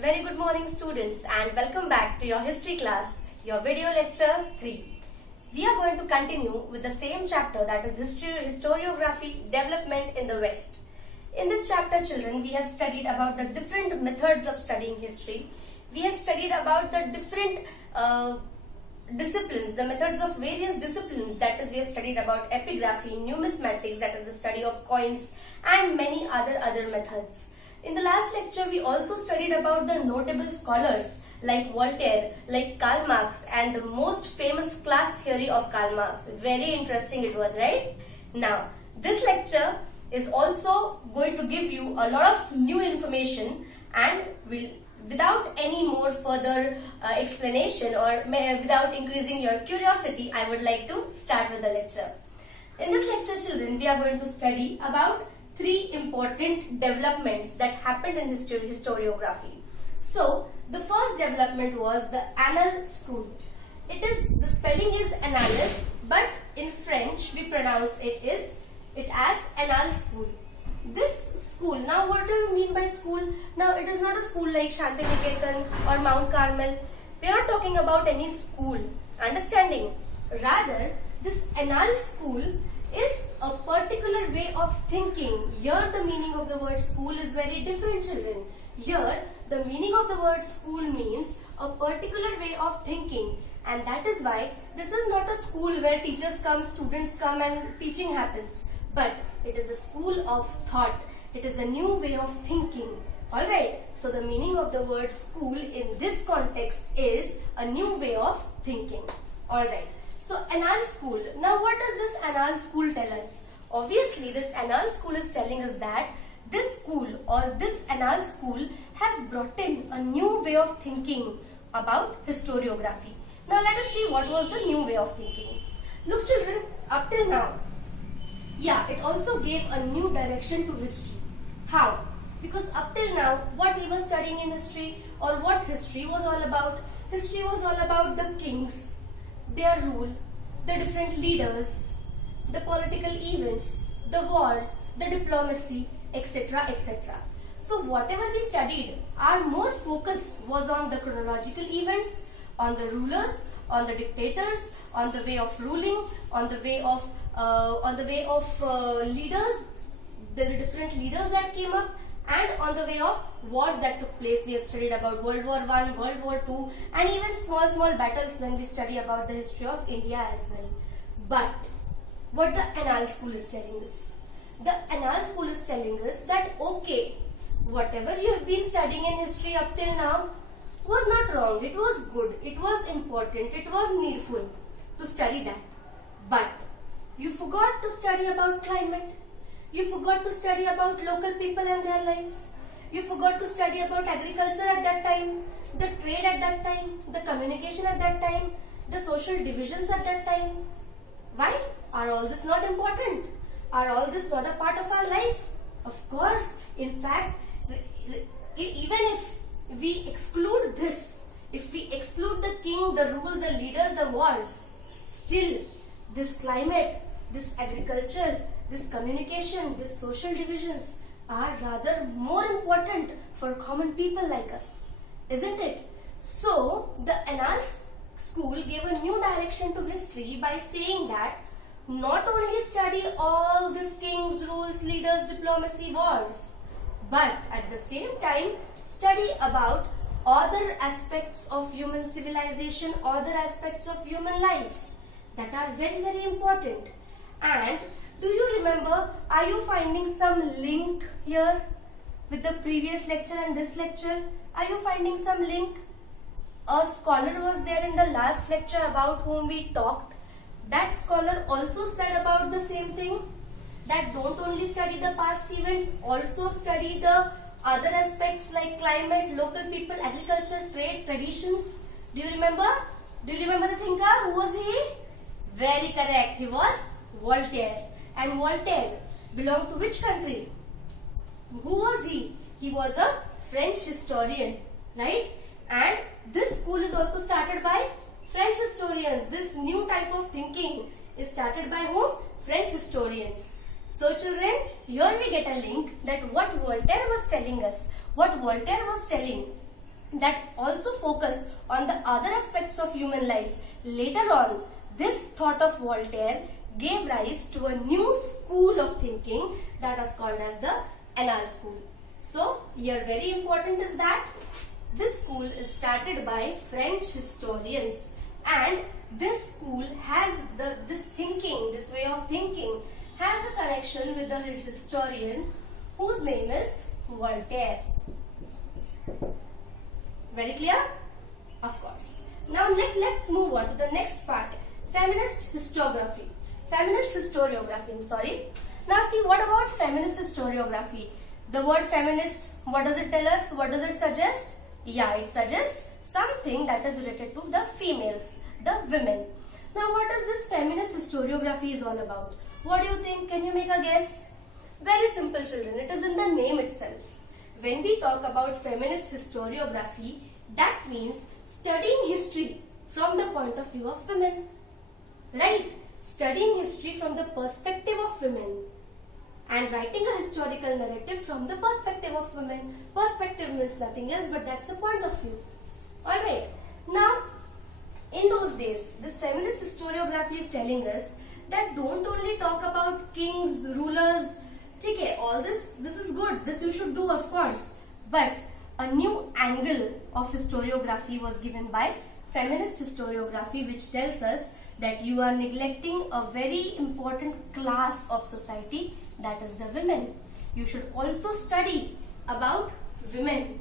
Very good morning students and welcome back to your history class, your video lecture 3. We are going to continue with the same chapter, that is historiography development in the West. In this chapter children, we have studied about the different methods of studying history. We have studied about the different disciplines, the methods of various disciplines, that is we have studied about epigraphy, numismatics, that is the study of coins, and many other methods. In the last lecture, we also studied about the notable scholars like Voltaire, like Karl Marx, and the most famous class theory of Karl Marx. Very interesting it was, right? Now, this lecture is also going to give you a lot of new information, and without any more further explanation or without increasing your curiosity, I would like to start with the lecture. In this lecture, children, we are going to study about 3 important developments that happened in historiography. So, the first development was the Annales school. The spelling is Annales, but in French we pronounce it as Annales school. This school, now what do you mean by school? Now it is not a school like Shantiniketan or Mount Carmel. We are not talking about any school, understanding. Rather, this Annales school is a particular way of thinking. Here the meaning of the word school is very different, children. Here the meaning of the word school means a particular way of thinking, and that is why this is not a school where teachers come, students come and teaching happens, but it is a school of thought. It is a new way of thinking. Alright, so the meaning of the word school in this context is a new way of thinking. Alright. So, Annales school. Now, what does this Annales school tell us? Obviously, this Annales school is telling us that this school or this Annales school has brought in a new way of thinking about historiography. Now, let us see what was the new way of thinking. Look, children, up till now, it also gave a new direction to history. How? Because up till now, what we were studying in history or what history was all about? History was all about the kings, their rule, the different leaders, the political events, the wars, the diplomacy, etc., etc. So whatever we studied, our more focus was on the chronological events, on the rulers, on the dictators, on the way of ruling, on the way of leaders, the different leaders that came up, and on the way of wars that took place. We have studied about World War I, World War II, and even small battles when we study about the history of India as well. But what the Annales school is telling us? The Annales school is telling us that okay, whatever you have been studying in history up till now was not wrong. It was good. It was important. It was needful to study that. But you forgot to study about climate. You forgot to study about local people and their life. You forgot to study about agriculture at that time, the trade at that time, the communication at that time, the social divisions at that time. Why? Are all this not important? Are all this not a part of our life? Of course. In fact, even if we exclude this, if we exclude the king, the rule, the leaders, the wars, still this climate, this agriculture, this communication, this social divisions are rather more important for common people like us, isn't it? So, the Annales school gave a new direction to history by saying that not only study all these kings, rules, leaders, diplomacy, wars, but at the same time study about other aspects of human civilization, other aspects of human life that are very important. And do you remember, are you finding some link here with the previous lecture and this lecture? Are you finding some link? A scholar was there in the last lecture about whom we talked. That scholar also said about the same thing, that don't only study the past events, also study the other aspects like climate, local people, agriculture, trade, traditions. Do you remember? Do you remember the thinker? Who was he? Very correct. He was Voltaire. And Voltaire belonged to which country? Who was he? He was a French historian, right? And this school is also started by French historians. This new type of thinking is started by whom? French historians. So children, here we get a link that what Voltaire was telling us, what Voltaire was telling that also focus on the other aspects of human life. Later on, this thought of Voltaire gave rise to a new school of thinking that is called as the Annales school. So, here very important is that this school is started by French historians, and this school has this way of thinking has a connection with the historian whose name is Voltaire. Very clear? Of course. Now let's move on to the next part, feminist historiography. Now see, what about feminist historiography? The word feminist, what does it tell us? What does it suggest? Yeah, it suggests something that is related to the females, the women. Now what is this feminist historiography is all about? What do you think? Can you make a guess? Very simple, children. It is in the name itself. When we talk about feminist historiography, that means studying history from the point of view of women. Right? Studying history from the perspective of women and writing a historical narrative from the perspective of women. Perspective means nothing else, but that's the point of view. Alright. Now, in those days, this feminist historiography is telling us that don't only talk about kings, rulers, okay, all this is good, this you should do, of course, but a new angle of historiography was given by feminist historiography, which tells us that you are neglecting a very important class of society, that is the women. You should also study about women.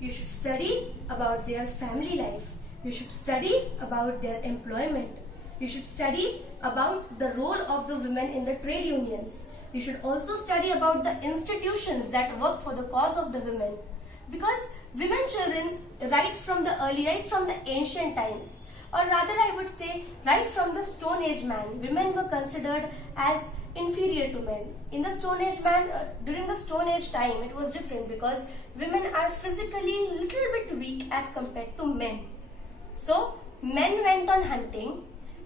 You should study about their family life. You should study about their employment. You should study about the role of the women in the trade unions. You should also study about the institutions that work for the cause of the women. Because women, children, right from the ancient times, or rather I would say right from the Stone Age man, women were considered as inferior to men. In the Stone Age during the Stone Age time, it was different because women are physically little bit weak as compared to men. So men went on hunting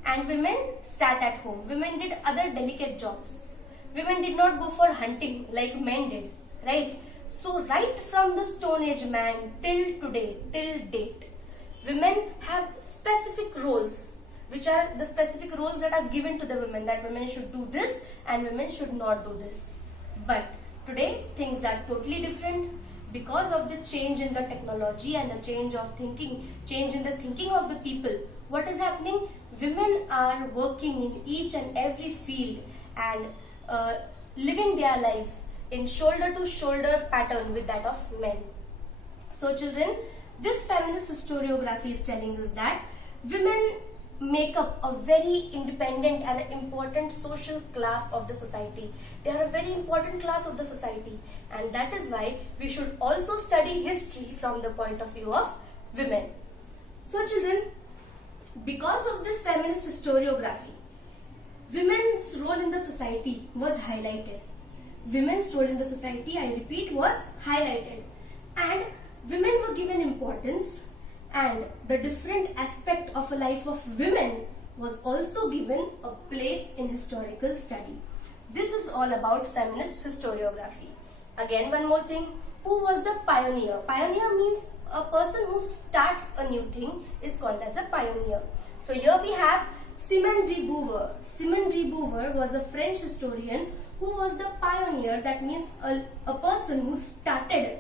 and women sat at home. Women did other delicate jobs. Women did not go for hunting like men did, right? So right from the Stone Age man till today, till date, women have specific roles, which are the specific roles that are given to the women, that women should do this and women should not do this. But today things are totally different because of the change in the technology and the change in the thinking of the people. What is happening? Women are working in each and every field and living their lives in shoulder to shoulder pattern with that of men. So children, this feminist historiography is telling us that women make up a very independent and important social class of the society. They are a very important class of the society, and that is why we should also study history from the point of view of women. So children, because of this feminist historiography, women's role in the society was highlighted. Women's role in the society, I repeat, was highlighted, and women were given importance, and the different aspect of a life of women was also given a place in historical study. This is all about feminist historiography. Again, one more thing. Who was the pioneer? Pioneer means a person who starts a new thing is called as a pioneer. So here we have Simone de Beauvoir. Simone de Beauvoir was a French historian who was the pioneer. That means a person who started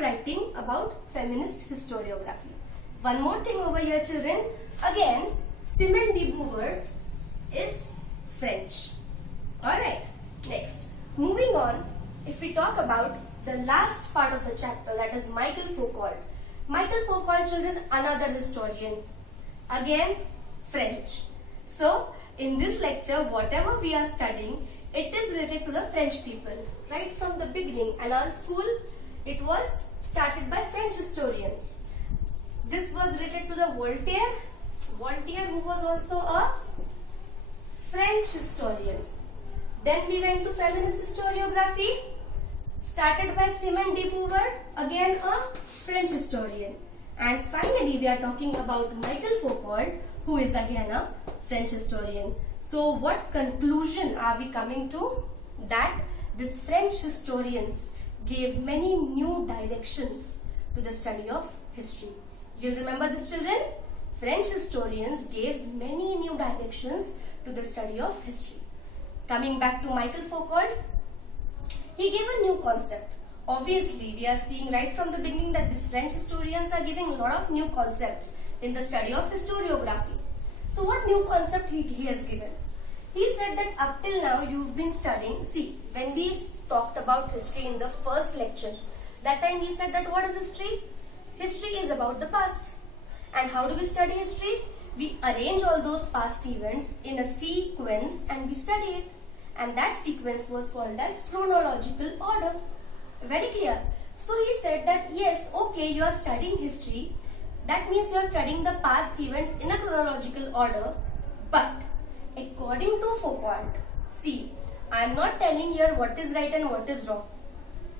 writing about feminist historiography. One more thing over here, children. Again, Simone de Beauvoir is French. Alright, next. Moving on, if we talk about the last part of the chapter, that is Michel Foucault. Michel Foucault, children, another historian. Again, French. So, in this lecture, whatever we are studying, it is related to the French people. Right from the beginning, Annales school, it was started by French historians. This was related to the Voltaire. Voltaire, who was also a French historian. Then we went to feminist historiography, started by Simone de Beauvoir, again a French historian. And finally, we are talking about Michel Foucault, who is again a French historian. So, what conclusion are we coming to? That these French historians gave many new directions to the study of history. You remember this, children? French historians gave many new directions to the study of history. Coming back to Michel Foucault, he gave a new concept. Obviously, we are seeing right from the beginning that these French historians are giving a lot of new concepts in the study of historiography. So what new concept he has given? He said that up till now you've been studying, see, when we talked about history in the first lecture, that time we said that what is history? History is about the past. And how do we study history? We arrange all those past events in a sequence and we study it. And that sequence was called as chronological order. Very clear. So he said that yes, okay, you are studying history. That means you are studying the past events in a chronological order. But according to Foucault, see, I am not telling here what is right and what is wrong.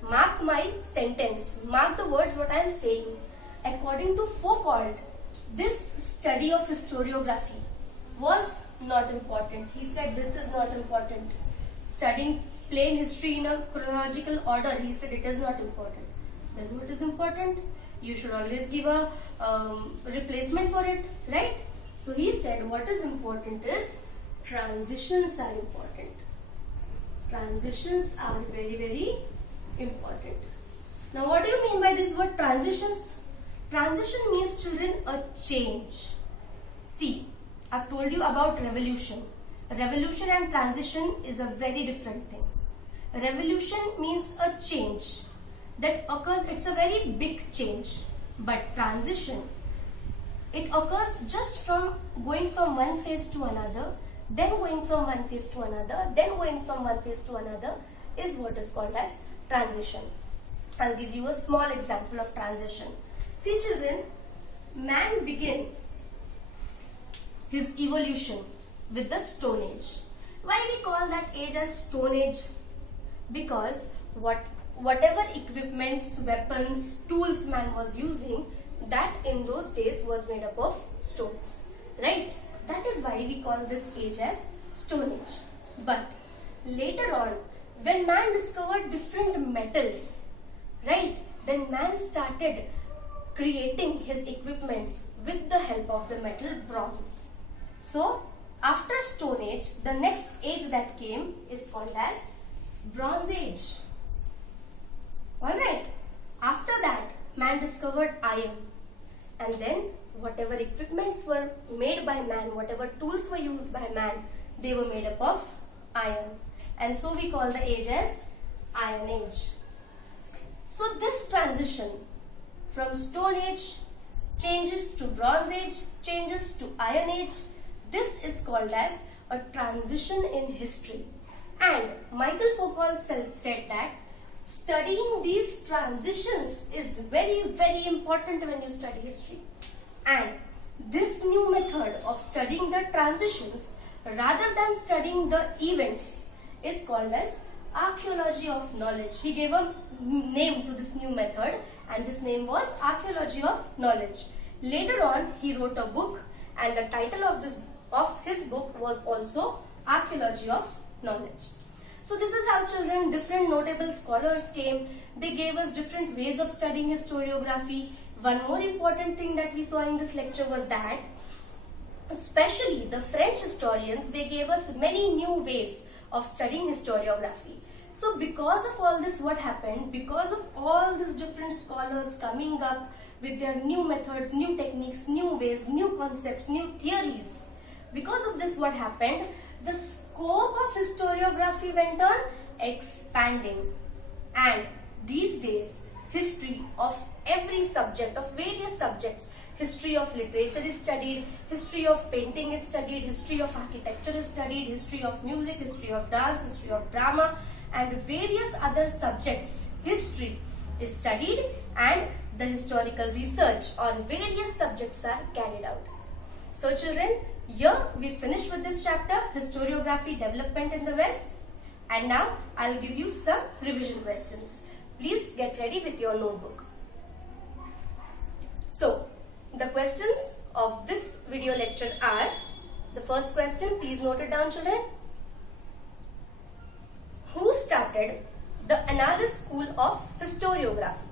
Mark my sentence. Mark the words what I am saying. According to Foucault, this study of historiography was not important. He said this is not important. Studying plain history in a chronological order, he said it is not important. Then what is important? You should always give a replacement for it, right? So he said what is important is transitions are important. Transitions are very, very important. Now what do you mean by this word transitions? Transition means, children, a change. See, I've told you about revolution. Revolution and transition is a very different thing. Revolution means a change that occurs, it's a very big change. But transition, it occurs just from going from one phase to another, then going from one phase to another, then going from one phase to another is what is called as transition. I'll give you a small example of transition. See, children, man began his evolution with the Stone Age. Why we call that age as Stone Age? Because whatever equipments, weapons, tools man was using, that in those days was made up of stones, right? That is why we call this age as Stone Age. But later on, when man discovered different metals, right, then man started creating his equipments with the help of the metal bronze. So after Stone Age, the next age that came is called as Bronze Age. Alright, after that man discovered iron, and then whatever equipments were made by man, whatever tools were used by man, they were made up of iron, and so we call the age as Iron Age. So this transition from Stone Age changes to Bronze Age, changes to Iron Age, this is called as a transition in history. And Michel Foucault said that studying these transitions is very, very important when you study history. And this new method of studying the transitions rather than studying the events is called as archaeology of knowledge. He gave a name to this new method, and this name was archaeology of knowledge. Later on, he wrote a book, and the title of his book was also archaeology of knowledge. So this is how, children, different notable scholars came. They gave us different ways of studying historiography. One more important thing that we saw in this lecture was that especially the French historians, they gave us many new ways of studying historiography. So because of all this, what happened? Because of all these different scholars coming up with their new methods, new techniques, new ways, new concepts, new theories, because of this, what happened? The scope of historiography went on expanding, and these days history of every subject, of various subjects, history of literature is studied, history of painting is studied, history of architecture is studied, history of music, history of dance, history of drama, and various other subjects. History is studied, and the historical research on various subjects are carried out. So children, here we finish with this chapter, historiography development in the West, and now I'll give you some revision questions. Please get ready with your notebook. So, the questions of this video lecture are, the first question, please note it down, children. Who started the Annales School of Historiography?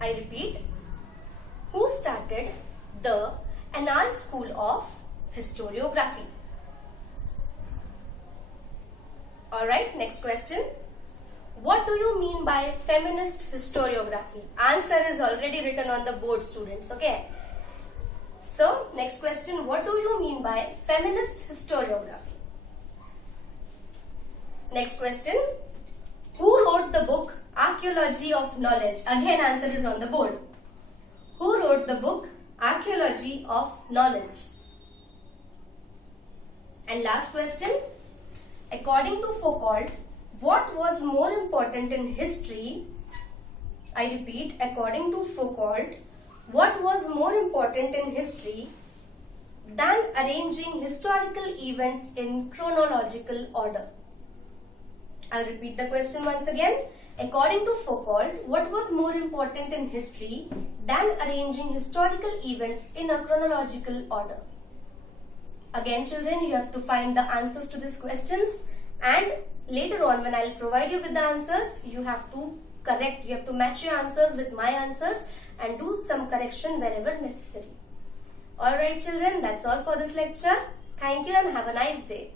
I I repeat, who started the Annals School of Historiography? Alright, next question. What do you mean by feminist historiography? Answer is already written on the board, students. Okay. So, next question. What do you mean by feminist historiography? Next question. Who wrote the book Archaeology of Knowledge? Again, answer is on the board. Who wrote the book Archaeology of Knowledge? And last question. According to Foucault, what was more important in history? I repeat, according to Foucault, what was more important in history than arranging historical events in chronological order? I'll repeat the question once again. According to Foucault, what was more important in history than arranging historical events in a chronological order? Again, children, you have to find the answers to these questions, and later on when I'll provide you with the answers, you have to correct, you have to match your answers with my answers and do some correction wherever necessary. Alright children, that's all for this lecture. Thank you and have a nice day.